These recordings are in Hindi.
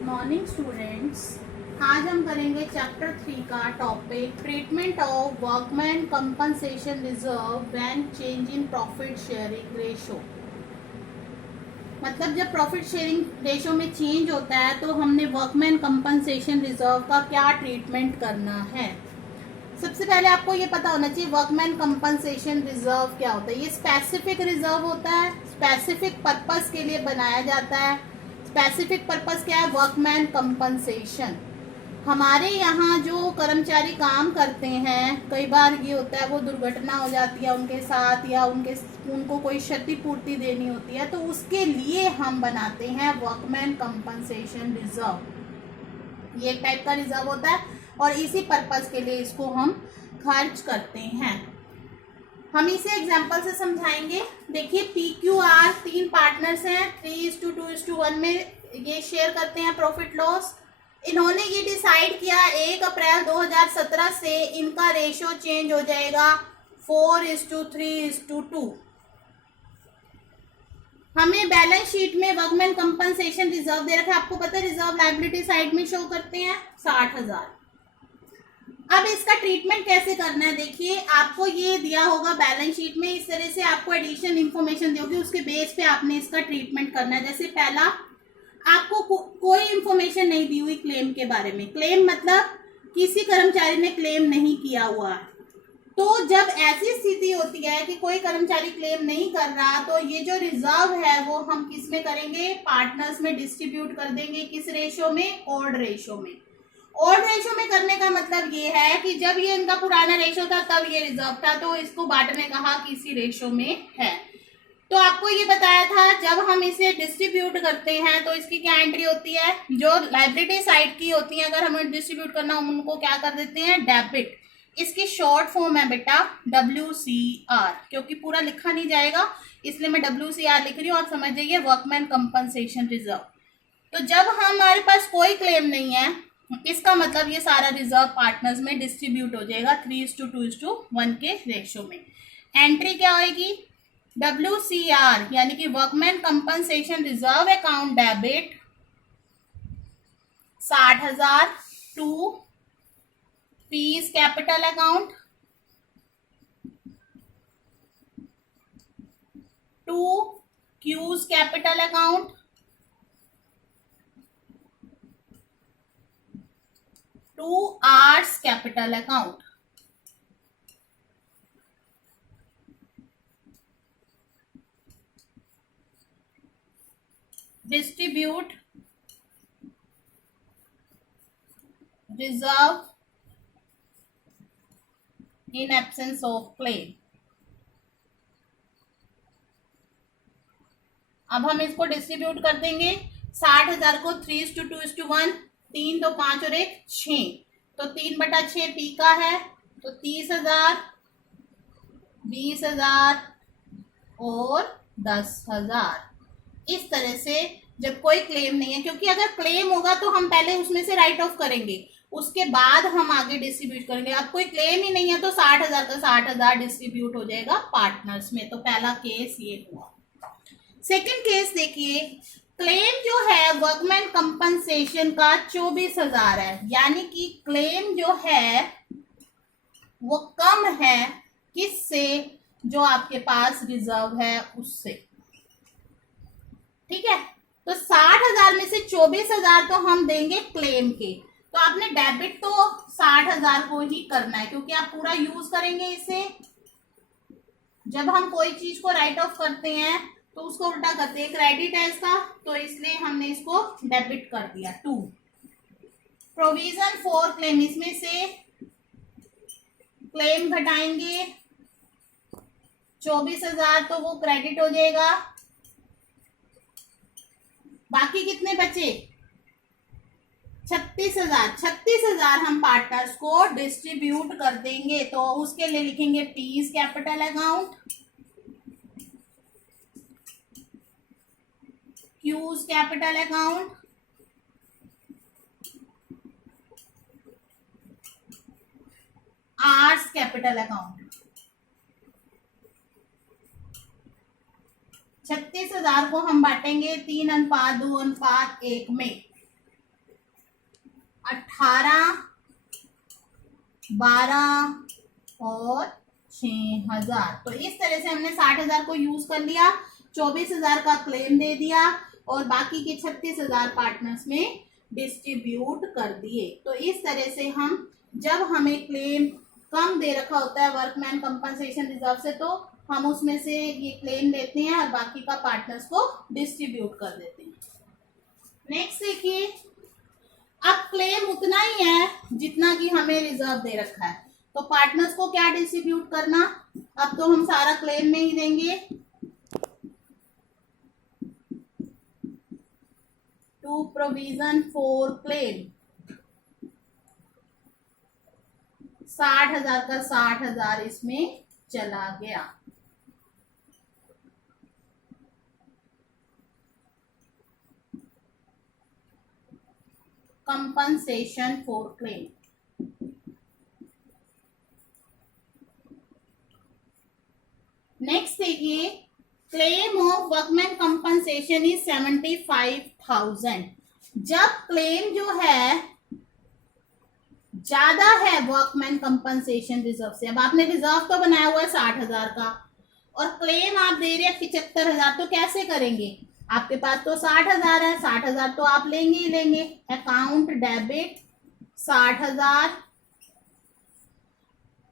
Good morning students. आज हम करेंगे चैप्टर 3 का topic treatment of workman compensation reserve when change in profit sharing ratio. मतलब जब प्रॉफिट शेयरिंग रेशो में चेंज होता है तो हमने वर्कमैन कंपनसेशन रिजर्व का क्या ट्रीटमेंट करना है। सबसे पहले आपको ये पता होना चाहिए वर्कमैन कंपनसेशन रिजर्व क्या होता है। ये स्पेसिफिक रिजर्व होता है, स्पेसिफिक पर्पस के लिए बनाया जाता है। स्पेसिफिक पर्पस क्या है? Workman compensation. हमारे यहाँ जो कर्मचारी काम करते हैं, कई बार ये होता है वो दुर्घटना हो जाती है उनके साथ या उनको कोई क्षतिपूर्ति देनी होती है, तो उसके लिए हम बनाते हैं वर्कमैन कंपनसेशन रिजर्व। ये एक टाइप का रिजर्व होता है और इसी पर्पस के लिए इसको हम खर्च करते हैं। हम इसे एग्जांपल से समझाएंगे। देखिए PQR 3 पार्टनर्स हैं, 3:2:1 में ये शेयर करते हैं प्रॉफिट लॉस। इन्होंने ये डिसाइड किया 1 अप्रैल 2017 से इनका रेशियो चेंज हो जाएगा 4:3:2। हमें बैलेंस शीट में वर्कमैन कंपनसेशन रिजर्व दे रखा है। आपको पता है रिजर्व लायबिलिटी साइड में शो करते हैं 60,000। अब इसका ट्रीटमेंट कैसे करना है, देखिए आपको ये दिया होगा बैलेंस शीट में, इस तरह से आपको एडिशनल इंफॉर्मेशन दी होगी, उसके बेस पे आपने इसका ट्रीटमेंट करना है। जैसे पहला, आपको कोई इंफॉर्मेशन नहीं दी हुई क्लेम के बारे में। क्लेम मतलब किसी कर्मचारी ने क्लेम नहीं किया हुआ। तो जब ऐसी स्थिति होती है कि कोई कर्मचारी क्लेम नहीं कर रहा, तो ये जो रिजर्व है वो हम किस में करेंगे? पार्टनर्स में डिस्ट्रीब्यूट कर देंगे। किस रेशो में? ऑड रेशो में। ऑड रेशो में करने का मतलब ये है कि जब ये इनका पुराना रेशो था तब ये रिजर्व था, तो इसको बाट ने कहा कि इसी रेशो में है। तो आपको ये बताया था जब हम इसे डिस्ट्रीब्यूट करते हैं तो इसकी क्या एंट्री होती है? जो लायबिलिटी साइड की होती है, अगर हमें डिस्ट्रीब्यूट करना उनको क्या कर देते हैं? डेबिट। इसकी शॉर्ट फॉर्म है बेटा WCR, क्योंकि पूरा लिखा नहीं जाएगा इसलिए मैं WCR लिख रही हूँ। आप समझ जाइए वर्कमैन कंपनसेशन रिजर्व। तो जब हमारे पास कोई क्लेम नहीं है, इसका मतलब ये सारा रिजर्व पार्टनर्स में डिस्ट्रीब्यूट हो जाएगा 3:2:1 के रेशो में। एंट्री क्या होगी? WCR यानी कि workman compensation reserve account debit 60,000 to P's capital account to Q's capital account to R's capital account. Distribute reserve in absence of claim. अब हम इसको डिस्ट्रीब्यूट कर देंगे 60,000 को 3:2:1, 3 तो 5 और 1 6, तो 3/6 पी का है, तो 30,000, 20,000 और 10,000। इस तरह से जब कोई क्लेम नहीं है, क्योंकि अगर क्लेम होगा तो हम पहले उसमें से राइट ऑफ करेंगे, उसके बाद हम आगे डिस्ट्रीब्यूट करेंगे। अब कोई क्लेम ही नहीं है तो 60,000 का 60,000 डिस्ट्रीब्यूट हो जाएगा पार्टनर्स में। तो पहला केस ये हुआ। सेकंड केस देखिए, क्लेम जो है वर्कमैन कंपनसेशन का 24,000 है, यानी कि क्लेम जो है वो कम है किससे? जो आपके पास रिजर्व है उससे। ठीक है, तो 60,000 में से 24,000 तो हम देंगे क्लेम के। तो आपने डेबिट तो 60,000 को ही करना है, क्योंकि आप पूरा यूज करेंगे इसे। जब हम कोई चीज को राइट ऑफ करते हैं तो उसको उल्टा करते हैं, क्रेडिट है इसका, तो इसलिए हमने इसको डेबिट कर दिया। 2 प्रोविजन फॉर क्लेम, इसमें से क्लेम घटाएंगे 24,000 तो वो क्रेडिट हो जाएगा। बाकी कितने बचे? 36,000। 36,000 हम पार्टनर्स को डिस्ट्रीब्यूट कर देंगे, तो उसके लिए लिखेंगे P's capital account, Q's capital account, R's capital account. 36,000 को हम बांटेंगे 3:2:1 में। 18, 12 और 6,000। तो इस तरह से हमने 60,000 को यूज कर लिया, 24,000 का क्लेम दे दिया और बाकी के 36,000 पार्टनर्स में डिस्ट्रीब्यूट कर दिए। तो इस तरह से हम, जब हमें क्लेम कम दे रखा होता है वर्कमैन कंपनसेशन रिजर्व से, तो हम उसमें से ये क्लेम लेते हैं और बाकी का पार्टनर्स को डिस्ट्रीब्यूट कर देते हैं। नेक्स्ट देखिए, अब क्लेम उतना ही है जितना कि हमें रिजर्व दे रखा है, तो पार्टनर्स को क्या डिस्ट्रीब्यूट करना, अब तो हम सारा क्लेम में ही देंगे। टू प्रोविजन फॉर क्लेम, 60,000 का 60,000 इसमें चला गया। Compensation for claim. नेक्स्ट देखिए, claim of workman compensation is 75,000। जब क्लेम जो है ज्यादा है वर्कमैन कंपनसेशन रिजर्व से, अब आपने रिजर्व तो बनाया हुआ है 60,000 का और क्लेम आप दे रहे हैं 75,000, तो कैसे करेंगे? आपके पास तो 60,000 है, 60,000 तो आप लेंगे ही लेंगे। अकाउंट डेबिट 60,000,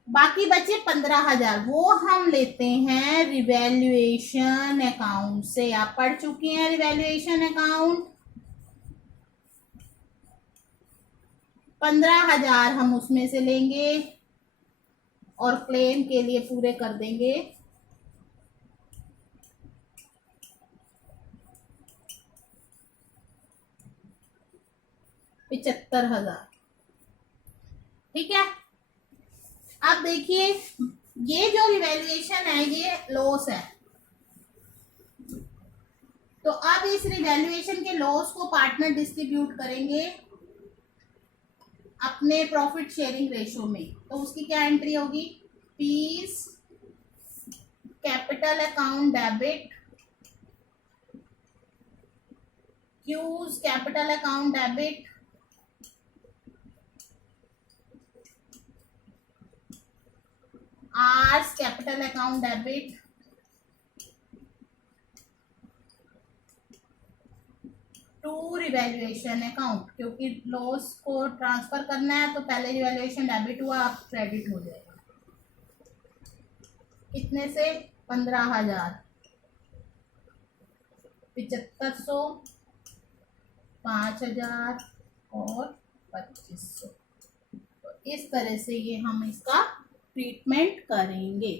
बाकी बचे 15,000, वो हम लेते हैं रिवैल्यूएशन अकाउंट से। आप पढ़ चुके हैं रिवैल्यूएशन अकाउंट। 15,000 हम उसमें से लेंगे और क्लेम के लिए पूरे कर देंगे 75,000। ठीक है, अब देखिए, ये जो रिवैल्यूएशन है ये लॉस है, तो अब इस रिवैल्यूएशन के लॉस को पार्टनर डिस्ट्रीब्यूट करेंगे अपने प्रॉफिट शेयरिंग रेशो में। तो उसकी क्या एंट्री होगी? P's capital account debit, Q's capital account debit, R's capital account debit, to revaluation account, क्योंकि लॉस को ट्रांसफर करना है तो पहले रिवैल्यूएशन डेबिट हुआ, अब क्रेडिट हो जाएगा। कितने से? 15,000, 7,500, 5,000 और 2,500। तो इस तरह से ये हम इसका ट्रीटमेंट करेंगे।